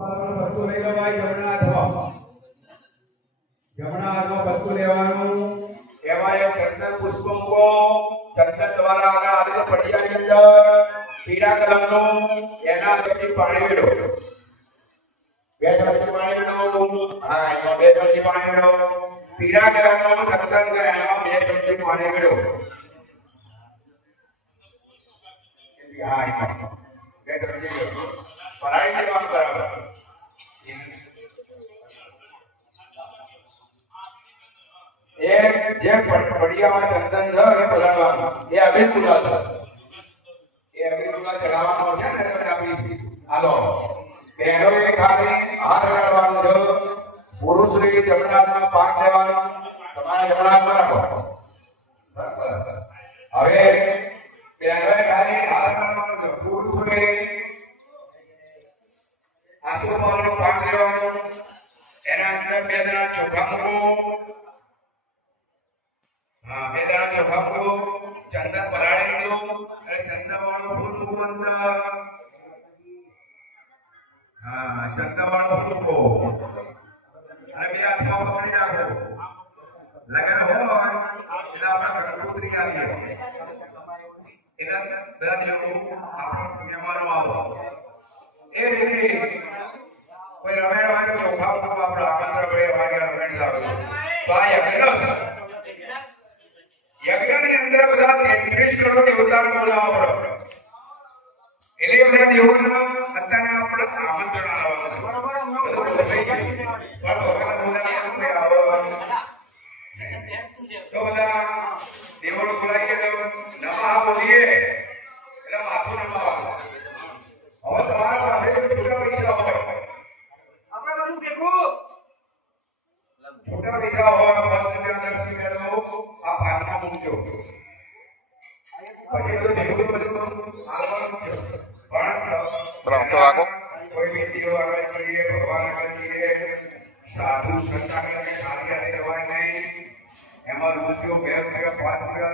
પત્તું લઈ લેવાય જમણા હાથમાં જમણા હાથમાં પત્તું લેવાનું એમાં એક ચંદન પુષ્પ મૂકો ચંદન દ્વારા આગળ આવી તો પડિયાની અંદર પીળા કલરનું એના અંદરથી પાણી વેડો બે ચમચી પાણી વેડો હા એમાં બે ચમચી પાણી વેડો પીળા કલરનું ચંદન છે એમાં બે ચમચી પાણી વેડો હા એમાં બે ચમચી વેડો પલાળી દેવાનું બરાબર જે પડ- પડિયામાં ચંદન છે એ પલાળવાનું એ અભિન ચૂલા છે એ અભિન ચૂલા ચડાવવાનો છે ને એટલે આપણી હાલો બહેનો એ ખાલી હાથ લગાડવાનું છે પુરુષ એ જમણા હાથમાં પાક લેવાનો તમારા જમણા હાથમાં રાખો બરાબર. હવે બહેનોએ ખાલી હાથ લગાડવાનો છે પુરુષોએ આસોપાનો પાક લેવાનો એના અંદર બે જણા ચોખા వేదాంత భక్తులు చంద పరాయణులు చందవాడు పూర్వంత చందవాడు పూర్వో अभी आप सब पकड़ जाओ लगन हो और इधर अपना कंट्रोल आ गया इधर दर्द लोगों आपको मेहमान आओ ए दीदी कोई रमेश भाई को लोग भाव को आप रामचंद्र भाई हमारे रमेश लाओ भाई अभी યજ્ઞની અંદર બધા કરોડ દેવતાનો બોલાવો પડે. એટલે બધા દેવોને અત્યારે આપણે આમંત્રણ આવવાનું બરોબર બધા બોલાવીએ આવો તો બધા દેવોને બોલાવીએ તો નમઃ બોલીએ. એટલે માથું હવે તમારા પાસે છોટા પૈસા હોય. આપણે બધું ભેગું. છોટા પૈસા હોય પાંચ રૂપિયા દસ રૂપિયાનો આ ભાગમાં મૂકજો પછી તો જેવું બધું આવવાનું છે. પણ તો રાખો. કોઈ વ્યક્તિઓ આગળ કરીએ ભગવાન આગળ કરીએ સાધુ સંત આગળ નહીં એમાં રૂપિયો બે રૂપિયા પાંચ રૂપિયા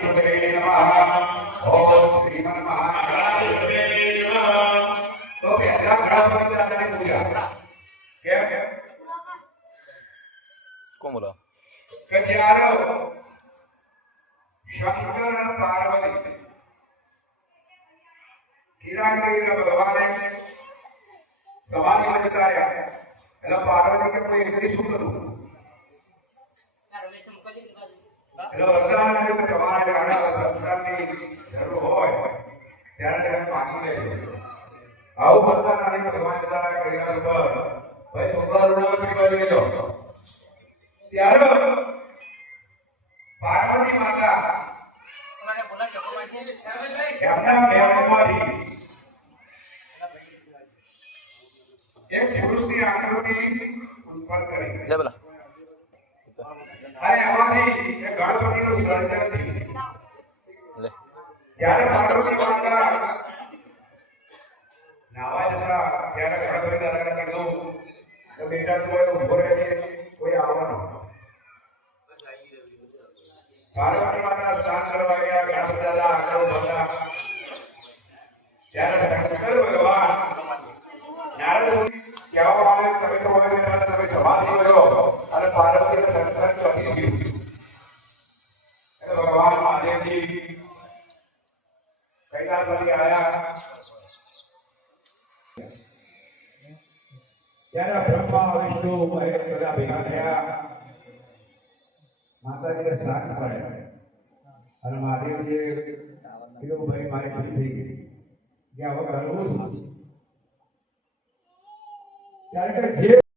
श्रीमते नमः ओम श्रीमन महागणाधिपते नमः ओके अगला खड़ा होकर के आपने पूछा क्या क्या कौन बोला कन्यारो शंकर पार्वती ಕಿರಾಗಿರಿನ ಭಗವಾನೇ ಭಗವಾನ್ ಹೇಳ್ತಾರೆ ಎಲ್ಲ ಪಾರ್ವತಿಗೆ ಎದುರಿಸುವುದು જો અદાને તમારે આડા સંતાનની જરૂર હોય, ત્યારે તમે માગી લેજો. આવું બધાના અને ભગવાન દ્વારા કરેલા ઉપર. ભાઈ છોકરાઓનો પીવાઈ ગયો ત્યારે પાર્વતી માતા એક પુરુષની આકૃતિ ઉત્પન્ન કરી. અને એમાંથી એક ગણપતિનું સર્જન થયું લે જ્યારે પાર્વતી માતા નાવા જતા ત્યારે ગણપતિ દાદાને કીધું કે બેટા તું અહીં ઊભો રહેજે કોઈ આવવાનું પાર્વતી માતા સ્નાન કરવા ગયા ત્યારે બ્રહ્મા, વિષ્ણુ મહેશ બધા ભેગા થયા. માતાજીને શાંત કરે અને મહાદેવજી કીધું, ભાઈ, મારી ભૂલ થઈ ગઈ. ગયા વગર હલવું ત્યારે જે